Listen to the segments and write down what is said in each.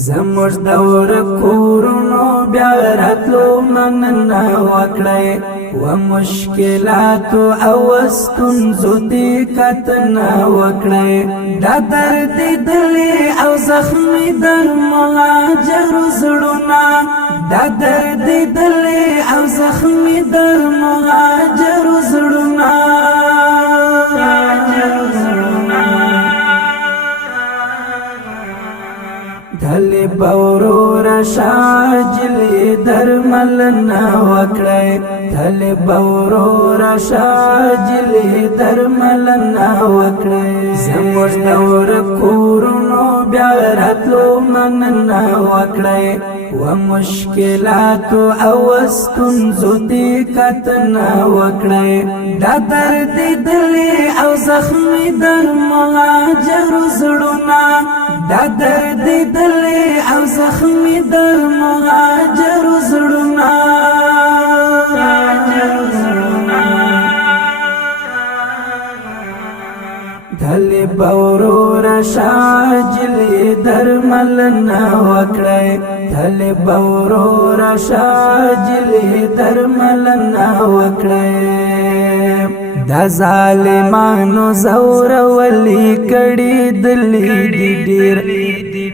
زموږ دور کورونو بیا راتلو مننه وکړئ و مشکلاتو او ستونزو دې کتنه وکړئ دا درد دلې او زخمي د مهاجرو زړونه دا درد دلې او زخمي د مهاجرو زړونه دلی باورو راشا جلی درملنا وکړی دلی باورو راشا جلی درملنا وکړی زموږ دور کورونو بیا راتلو مننه وکړی و مشکلاتو او ستونزو دې کتنه وکړی دا درد دلې او زخمي د مهاجرو زړونه دا درد دلې او زخمي د مهاجرو زړونه دلی باورو راشا جلی درملنا وکړی دلی باورو راشا جلی درملنا وکړی دا ظالمانو زور ولی کړي دلی دی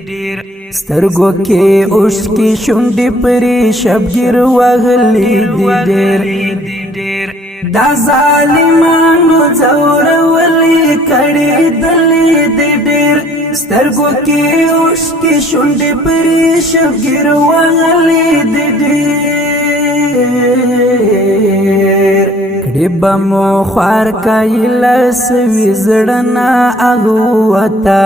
ډیر سترګو کې اوښکې شونډې پرې شبګیر وغلی دی ډیر دا ظالمانو زور ولی کړي دلی دی ډیر سترګو کې اوښکې شونډې پرې شبګیر وغلی دی ډیر بمو خوار کئی لسوی زڑنا اغوتا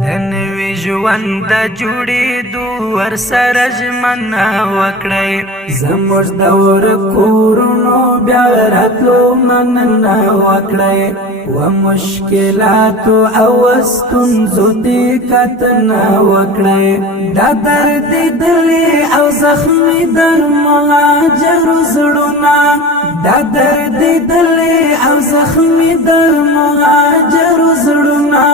دنوی جوند جوڑی دو ورسر جمنا وکڑی زموږ دور کورونو بیا راتلو مننه وکړی و مشکلاتو او ستونزو دې کتنه وکړی دا درد دلې او زخمي د مهاجرو زړونه دا درد دلې او زخمي د مهاجرو زړونه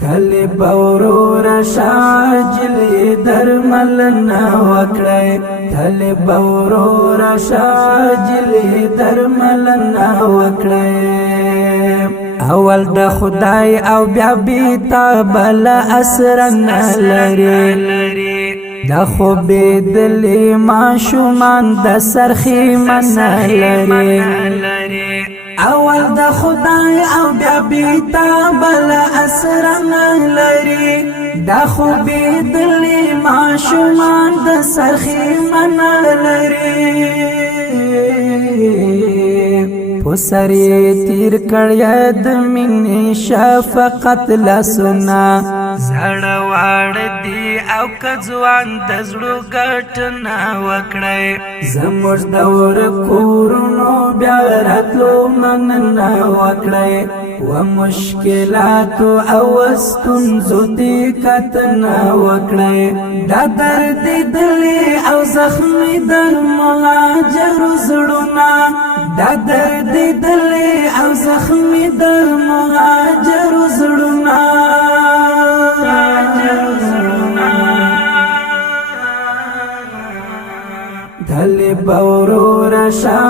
دلی باورو راشا جلی درملنا وکړی دلی باورو راشا جلی درملنا وکړی اول د خدای او بیا بیتا بل اسرنا لري دا خو به دلی ماشومان د سرخی من لري اول د خدای او بیا بیتا بل اسرنا لري دا خو به دلی ماشومان د سرخی من لري پسری تیر کړی د مینې شفقت لاسونه زړه واړ دی او کځوان د زړه ګټنه وکړی زموږ دور کورونو بیا راتلو مننه وکړی و مشکلاتو او ستونزو دې کتنه وکړی دا درد دلې او زخمي د مهاجرو زړونه دا درد دلې او زخمي د مهاجرو زړونه دلی باورو راشا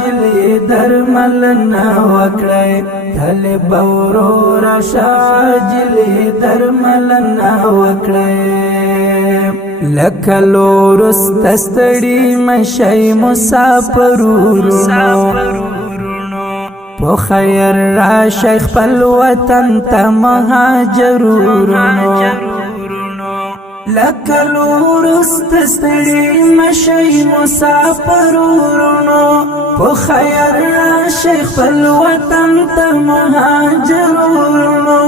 جلی درملنا وکړی دلی باورو راشا جلی درملنا وکړی لکه لورس تستړي مشي مسافرونو په خیر را شیخ خپل وطن ته مهاجرونو لکه لورس تستړي مشي مسافرونو په خیر را شیخ خپل وطن ته مهاجرونو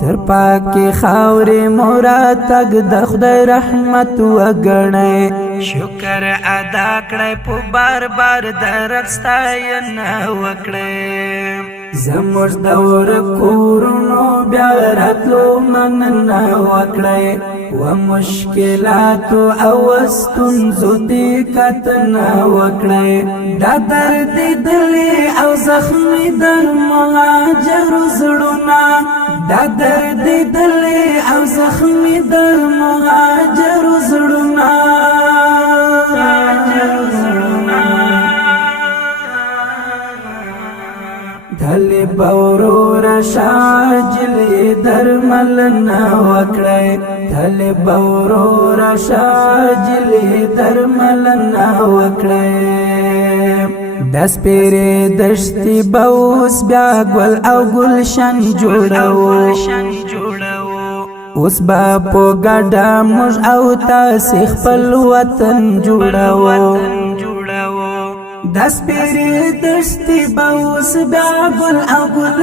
تر پاکی خاورې مراتګ د خدای رحمت وګڼئ شکر ادا کړئ په بار بار درد ستاینه وکړئ زموږ دور کورونو بیا راتلو مننه وکړئ و مشکلاتو او ستونزو دې کتنه وکړئ دا درد دلې او زخمي د مهاجرو زړونه دا درد دلې او زخمي د مهاجرو زړونه دلی باورور شاجلی درملنا وکړی دلی باورور شاجلی درملنا وکړی دس پیری دشتی باوس بیا گل او گلشن جوړو اوس با په ګډه موږ او تاسې خپل وطن جوړو دس پیری دشتی باوس بیا گل او گل